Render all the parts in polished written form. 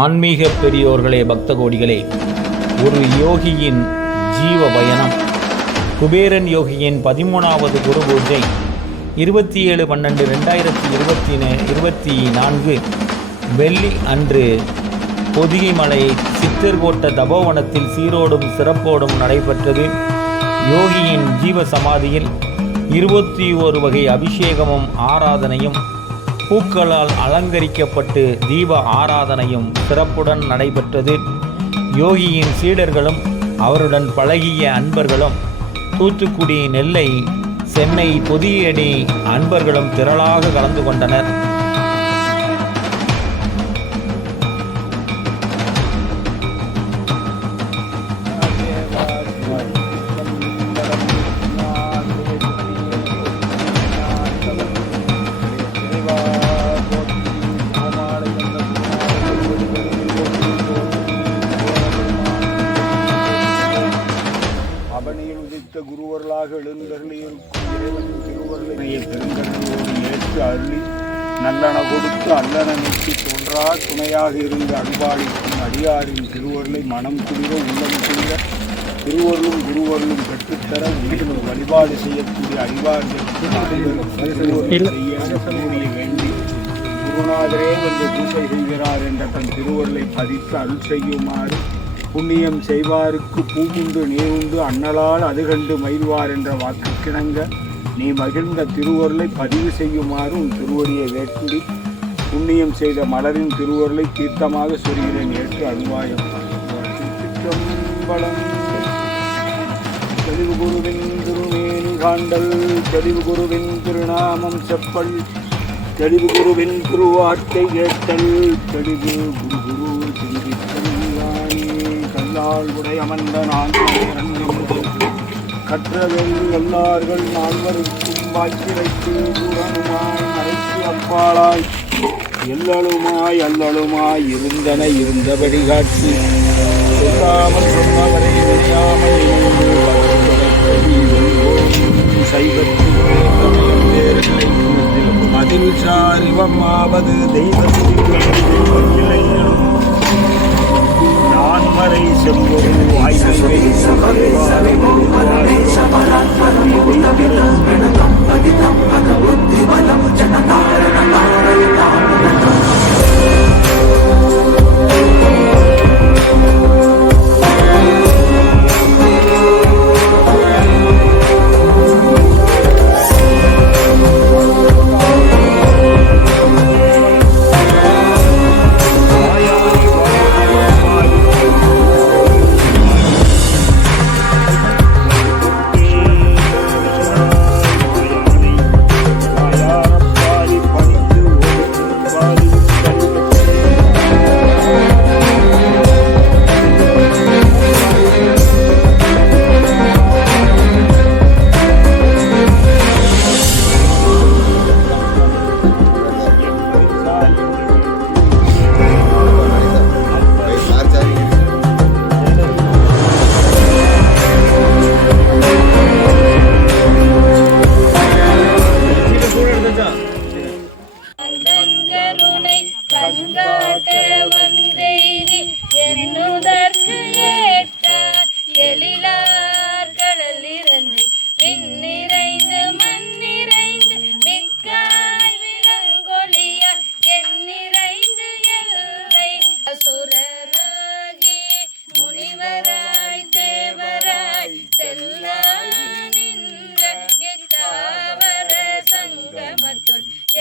ஆன்மீக பெரியோர்களே, பக்த கோடிகளே, ஒரு யோகியின் ஜீவ பயணம். குபேரன் யோகியின் 13வது குரு பூஜை 27/12/2024 வெள்ளி அன்று பொதிகை மலை சித்தர்கோட்ட தபோவனத்தில் சீரோடும் சிறப்போடும் நடைபெற்றது. யோகியின் ஜீவ சமாதியில் 21 வகை அபிஷேகமும் ஆராதனையும் பூக்களால் அலங்கரிக்கப்பட்டு தீப ஆராதனையும் சிறப்புடன் நடைபெற்றது. யோகியின் சீடர்களும் அவருடன் பழகிய அன்பர்களும் தூத்துக்குடி, நெல்லை, சென்னை, பொதியடி அன்பர்களும் திரளாக கலந்து கொண்டனர். அவனியில் உதித்த குருவர்களாக எழுந்தருளியிருக்கும் இறைவன் திருவருளைய பெருங்கருளோடு ஏற்று அருளி நல்லன கொடுத்து அல்லன நீக்கி தோன்றா துணையாக இருந்து அன்பாளிக்கும் அடியாரின் திருவருளை மனம் குளிர உள்ளம் குளிர திருவருளும் குருவருளும் பெற்றுத்தர உயிர் வழிபாடு செய்யக்கூடிய அறிவார்களுக்கு செய்ய வேண்டி குருநாதரே வந்து பூஜை செய்கிறார் என்ற தன் திருவருளை பதித்து அருள் செய்யுமாறு புண்ணியம் செய்வாருக்கு பூமுண்டு நீருண்டு அண்ணலால் அது கண்டு மகிழ்வார் என்ற வாக்குக்கிணங்க நீ மகிழ்ந்த திருவருளை பதிவு செய்யுமாறு உன் திருவடியை வேண்டி புண்ணியம் செய்த மலரின் திருவருளை தீர்த்தமாக சொல்கிறேன் ஏற்று அருள்வாயம். தெளிவு குருவின் திருமேனி காண்டல், தெளிவு குருவின் திருநாமம் செப்பல், தெளிவு குருவின் திருவார்த்தை கேட்டல், தெளிவு குரு குரு சிந்தித்தல் கல்லால் உடைய அமர்ந்த கற்றவெல் எல்லார்கள் நால்வருக்கும் வாக்கி வைத்து பூரனுமாய் மறைத்து அப்பாலாய் எல்லளுமாய் அல்லளுமாய் இருந்தன இருந்தபடி காட்சி சொல்லாமல் சொன்னவரை விளையாமல் அதில் சாரிவமாவது தெய்வத்தில் நான்மறை செம்பொருள் வாய்மை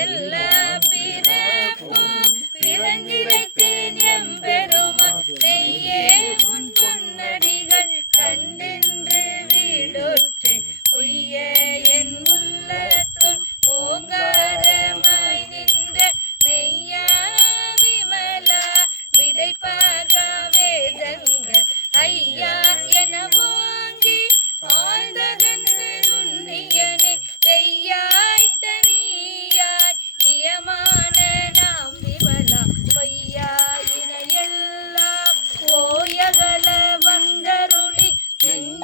எல்லா பிறப்பும் பிறந்திரைத்தேன் எம்பெருமான் மெய்யே உன் பொன்னடிகள் கண்டென்று வீடொற்றேன் உய்ய என் உள்ளத்துள் ஓங்காரமாய் நின்ற மெய்யா விமலா விடைப்பாக வேதங்கள் ஐயா என ஓங்கி ஆழ்ந்தகன்று நுண்ணியனே பெய்யாய் தனியாய் இயமான நாம் விமலா பொய்யாயின எல்லாம் போயகல வந்தருளி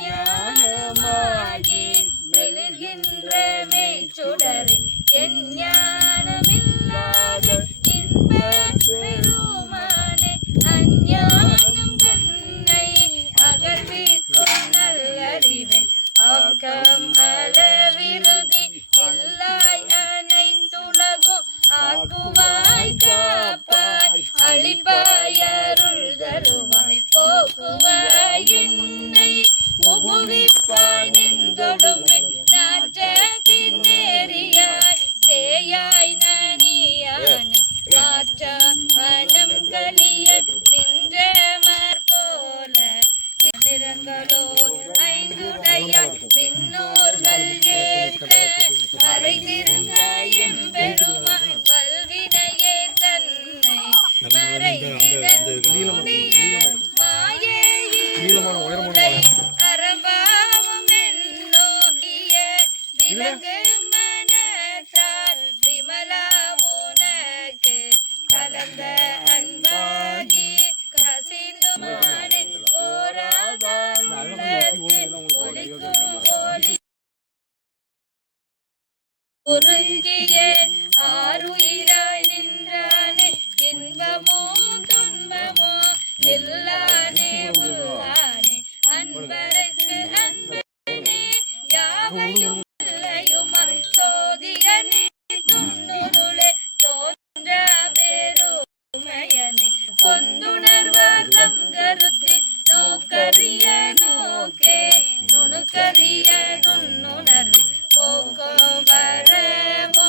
ஞானமாகி மெளிர்கின்ற மெய்ச்சுடரே என் ஞானமில்லாத இன்ப பெருமானே அளிப்பாயருள் தருவாய் போக்குவாய் என்னை புகுவிப்பாய் நின்றொடுமை நாற்றத்தின் நேரியாய் சேயாய் நனியானை மாற்றா மனம் கலிய நின்றமர் போல நிறங்களோ ஐந்துடையாய் விண்ணோர்கள் ஏற்க மறைந்திருந்த எம்பெருமான் வல்வினையே தன்னை மாயை அரம்பாவும் என்னோக்கிய விலங்கு மனத்தால் விமலா உனக்கு கலந்த அன்பாகி கசிந்துமானே ஓராதான் ஒலிக்கும் ஒலி ஒருங்கிய ஆறுயிராய் நின்றானே இன்பமோ துன்பமோ இல்லானே உள்ளானே அன்பருக்கு அன்பனே யாவையும் இல்லையுமாய் சோதியனே துண்ணுருளே தோன்ற வேறுமையனே கொந்துணர்வார் தம் கருத்தில் நோக்கரிய நோக்கே நுணுக்கரிய நுண்ணுணர்வு போக்கும் வரமோ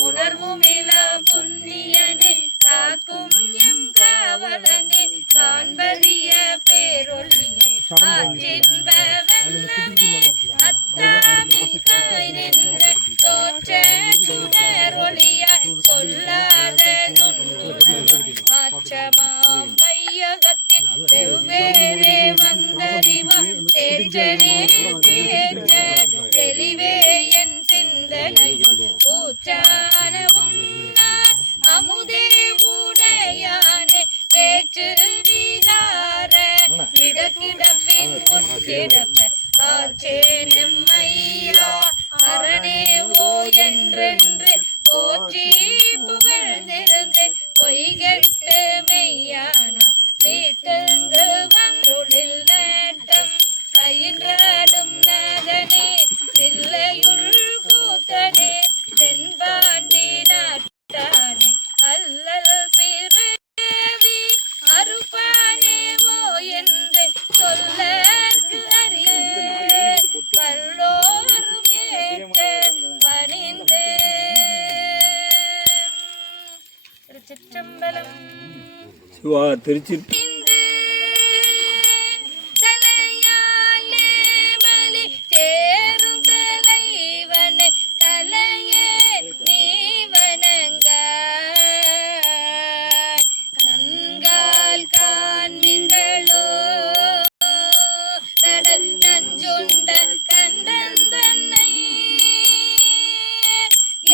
உணர்வுமிலா புண்ணியனே காக்கும் எம் காவலனே காண்பறிய பேரொழியே ஆற்றின்ப வெள்ளமே அத்தாமின் காய் நின்ற தோற்ற சுடர் ஒளியாய் சொல்லாத நுண்ணுணர்வு மாற்றமாம் வையகத்தில் வெவ்வேறே வந்தறிவா தேற்றனே தேற்ற தெளிவே என் சிந்தனையுள் ஊற்றான உன்னார் அமுதே உடையானே வேற்று நீரார விடக்கிடப்பின் உட்கிடப்ப ஆற்றே நெம்மையா அரணே ஓ என்றென்று போற்றி புகழ்ந்திருந்து பொய்கெட்டு மெய்யானா வீட்டுங்கு வன்றுளில் நேட்டம் பயின்றாடும் நகனே சில்லையுள் கூத்தனே தென்பாண்டி நாட்டானே அல்லல் பிறவி அறுப்பானே ஓ என்று சொல்லற்கு அறிய பல்லோரும் ஏற்ற பணிந்து திருச்சிற்றம்பலம். சிவா திருச்சி தலையாலே பலி தேரும் தலைவனை தலையே நீ வணங்காய் கண்கால் காண்பீர்களோ கடல் நஞ்சுண்ட கண்டன் தன்னை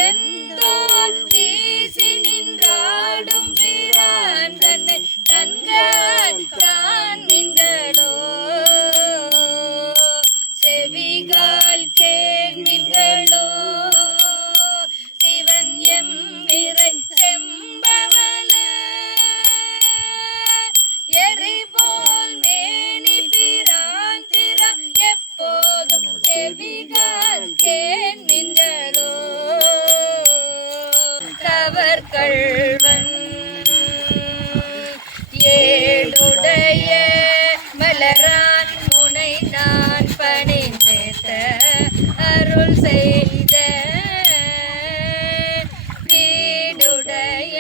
எந்தோல் வீசி நின்றாடும் பிரான் தன்னை கண்கால் காண்பீர்களோ செவிகால் கேள்வீர்களோ சிவன் எம்பிறை செம்பவல எரிபோல் மேனி பிரான் திறம் எப்போதும் செவிகால் கேள்வீர்களோ கவர்கள்வன் ஏழுடைய மலரான் முனை நான் பணிந்தேத்த அருள் செய்த வீடுடைய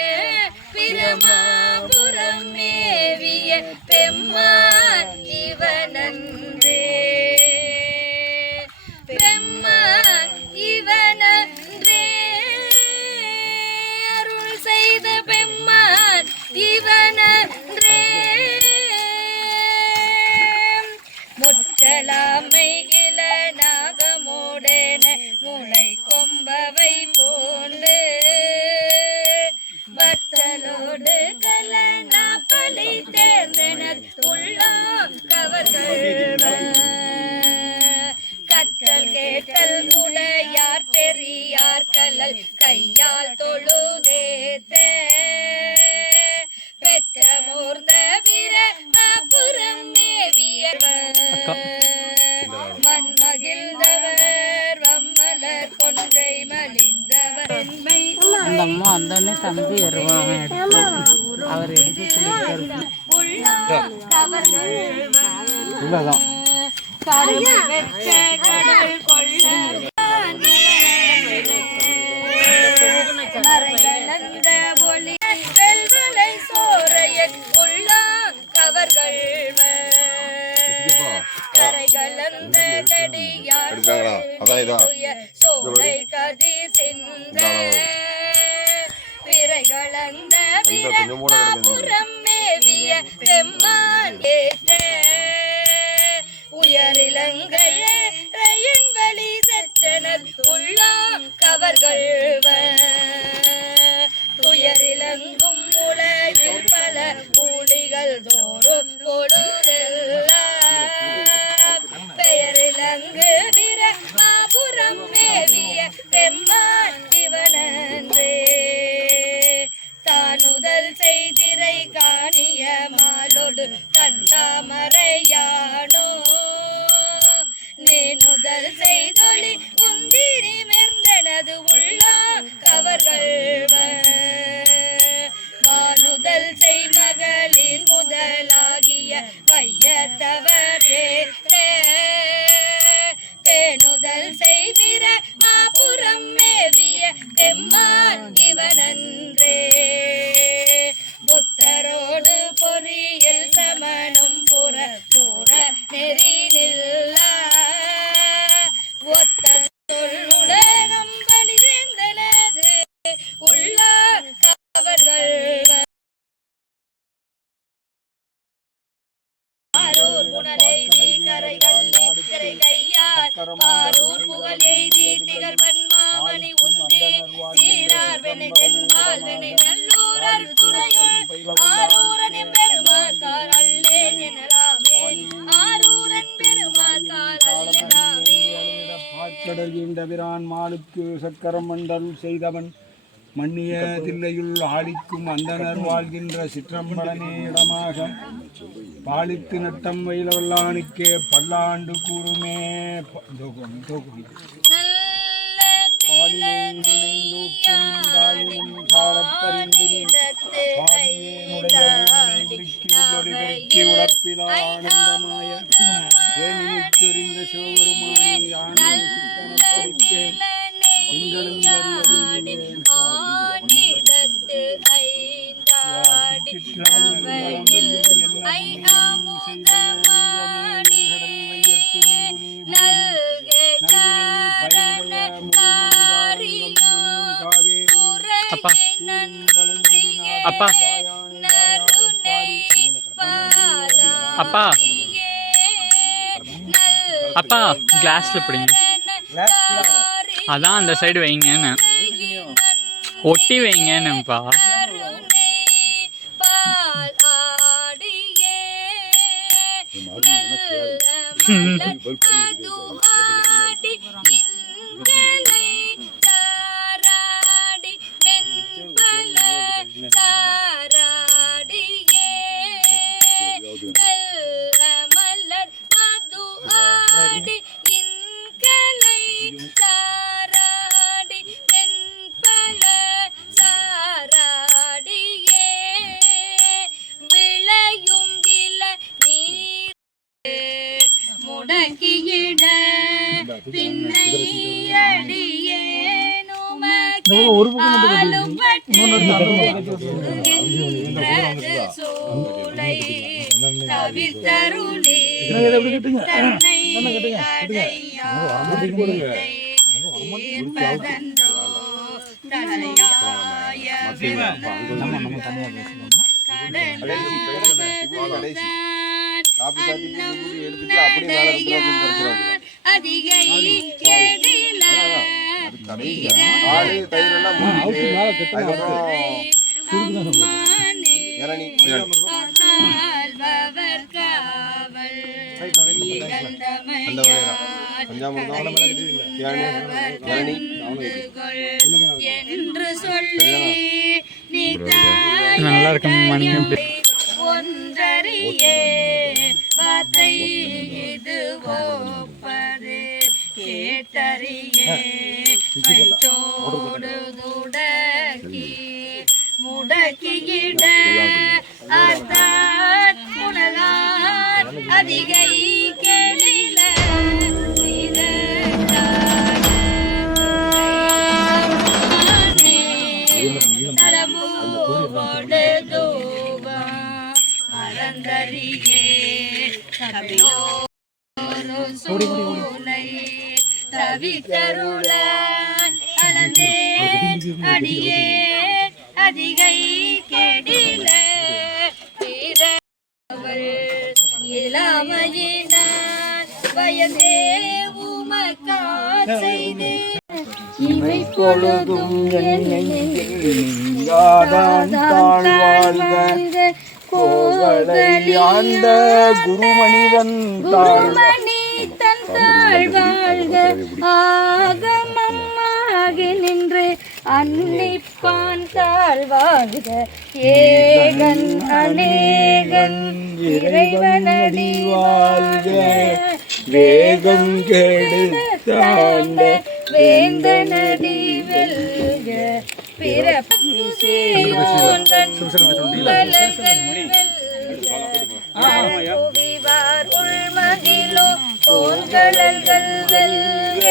பிரமாபுரம் மேவிய பெம்மான் இவனன்றே பெம்மான் இவனன்றே அருள் செய்த பெம்மான் இவனன்றே முற்றலாமை இளநாகமோடென முளை கொம்பவை போண்டு வத்தலோடு கலனாப்பலி தேர்ந்தனர் உள்ளோ கவர்கள் கற்றல் கேட்டல் உடையார் பெரியார் கல்லல் கையால் தொழுதேத்த பெற்ற மூர்ந்த பிரபுரம் மேவியவர் மண்மகிழ்ந்தவர் வம்மலர் கொன்றை மலிந்தவர் அந்த அம்மா அந்த தம்பி வருவாங்க உள்ளம் கவர்கள் இல்லதான் கருமை வெச்ச கடல் கொள்ள மறைகளந்த ஒளி வெல்வலை சோரையன் உள்ளம் கவர்கள் கரைகளந்த கடியார் சோலை கதிர் சிந்த பிறைகளந்த புறம் மேவிய பெம்மான் ஏற்ற உயரிலங்கையே ரயன்வழி சற்றனர் உள்ளாம் கவர்கள் துயரிலங்கும் உலகில் பல கூலிகள் தோறும் கொடுதெல்லாம் பெயரிலங்கு விர மாபுரம் மேவிய பெம்மான் இவனன்றே தானுதல் செய்திரை காணிய மாலோடு தந்தாமரையானோ நேனுதல் செய்தொழி உந்திரி மெர்ந்தனது உள்ளாம் கவர்கள் வானுதல் செய் மகளில் முதலாகிய வையத்தவரே பேணுதல் செய்விர மாபுரம் மேவிய பெம்மான் இவனன்றே புத்தரோடு பொறியில் சமணம் புற புற நெறி நில்லா ஒத்த சொல்லுலகம் பலி சேர்ந்தனது உள்ள கவர்கள் ஆரூர் புனலெய்தி கரைகள் திரை கையார் ஆரூர் புகழ் எய்தி திகழ் பன்மாமணி உந்தி சீரார் வெனை தென்பால் வெனை நல்லூரர் துறையுள் ஆரூரன் பெருமாக்கார் அல்லேன் எனலாமே ஆரூரன் பெருமாக்கார் அல்லேனாமே பாற்கடல் வீண்ட பிரான் மாலுக்கு சக்கரம் மண்டல் செய்தவன் மன்னிய தில்லையுள் ஆளிக்கும் அந்தனர் வாழ்கின்ற சிற்றம்பலனே இடமாக பாலித்து நட்டம் வயலவல்லானுக்கே பல்லாண்டு கூறுமே பாலினை நினைந்தூக்கும் தாயினும் சாரப்பறிந்து பாலியேனுடைய உழப்பிலா ஆனந்தமாய ஏனிச்சொறிந்த சிவபெருமானி ஆனந்த சித்தனப்படித்தேன் ஆனிடத்து ஐந்தாடி அவையில் ஐயாமுகமாடி நல்கே சாரண காரியம் புரையே நன்றியே நருணை பாலாடியே அப்பா கிளாஸ்ல பிடிங்க அதான் அந்த சைடு வைங்கன்னு ஒட்டி வைங்கன்னுப்பா முடக்கியிட பின்னை அடியேனுமக்காலும் சூளை தவிர்த்தருளே தன்னை அடையாளை தீர்ப்பதன்றோ தலையாய அதிகை காவல் என்று சொல்லி நீ நல்லா இருக்கும் மணி ஒன்றறியே வார்த்தை இது ஒப்பது கேட்டறியே கைத்தோடு துடக்கி முடக்கியிட ஆர்த்தார் புனலார் அதிகை கேளில தலமூவோடு தூவா மறந்தறியே சபையோரு சூனை தவித்தருள அலந்தே அடியே அதிகை கெடில இளமையினான் பயந்தே உமக்கால் செய்து இமை பொழுதும் என் நெஞ்சில் நீங்காதான் தாழ்வாழ்க கோவலை ஆண்ட குருமணிதன் குருமணி தன் தாழ்வாழ்க ஆகமம்மாகி நின்று அன்னிப்பான் தாழ்வாழ்க ஏகன் அநேகன் இறைவனடி வாழ்க வேகம் கெடுத்தாண்ட வேந்தனடி வெல்க பிறப்பு சேயோந்தன் உலகங்கள் வெல்க புவிவார் உள்மகிழோ போன்கழல்கள் வெல்க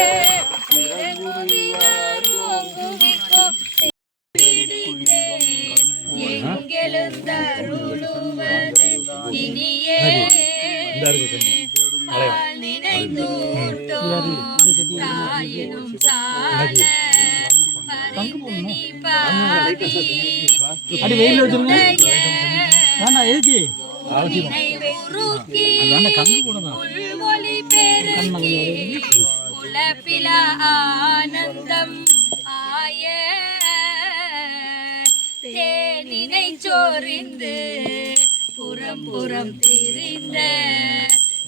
பிறகுவியார் ஓங்குவிக்கோ பிடித்தே எங்கெழுந்தருளுவது இனியே நினைந்தூட்டோம் தாயினும் சால பரிந்தனி பாவி நினைவுருக்கி உள்மொழி பெருக்கி உலப்பில ஆனந்தம் ஆய தேனினை சோரிந்து புறம் புறம் திரிந்த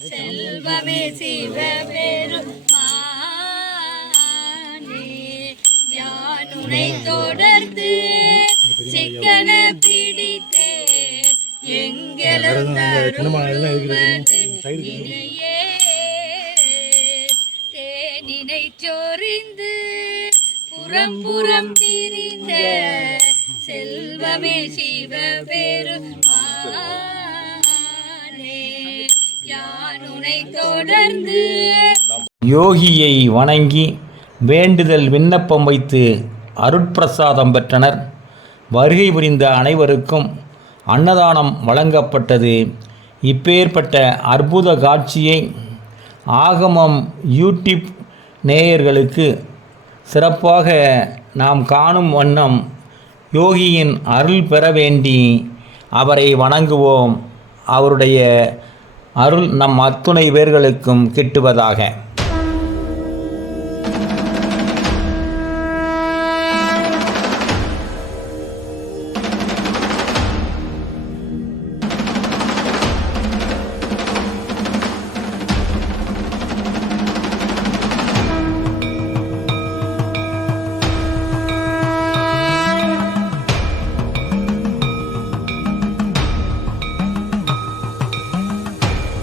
செல்வமே சிவபெருமானே யானுனை தொடர்ந்து சிக்கன பிடித்தே எங்களருவது இனியே தேனினை சோரிந்து புறம் புறம் திரிந்த செல்வமே சிவபெருமானே யானுனை தொடர்ந்து யோகியை வணங்கி வேண்டுதல் விண்ணப்பம் வைத்து அருட்பிரசாதம் பெற்றனர். வருகை புரிந்த அனைவருக்கும் அன்னதானம் வழங்கப்பட்டது. இப்பேற்பட்ட அற்புத காட்சியை ஆகமம் யூடியூப் நேயர்களுக்கு சிறப்பாக நாம் காணும் வண்ணம் யோகியின் அருள் பெற வேண்டி அவரை வணங்குவோம். அவருடைய அருள் நம் அத்துணை பேர்களுக்கும் கிட்டுவதாக.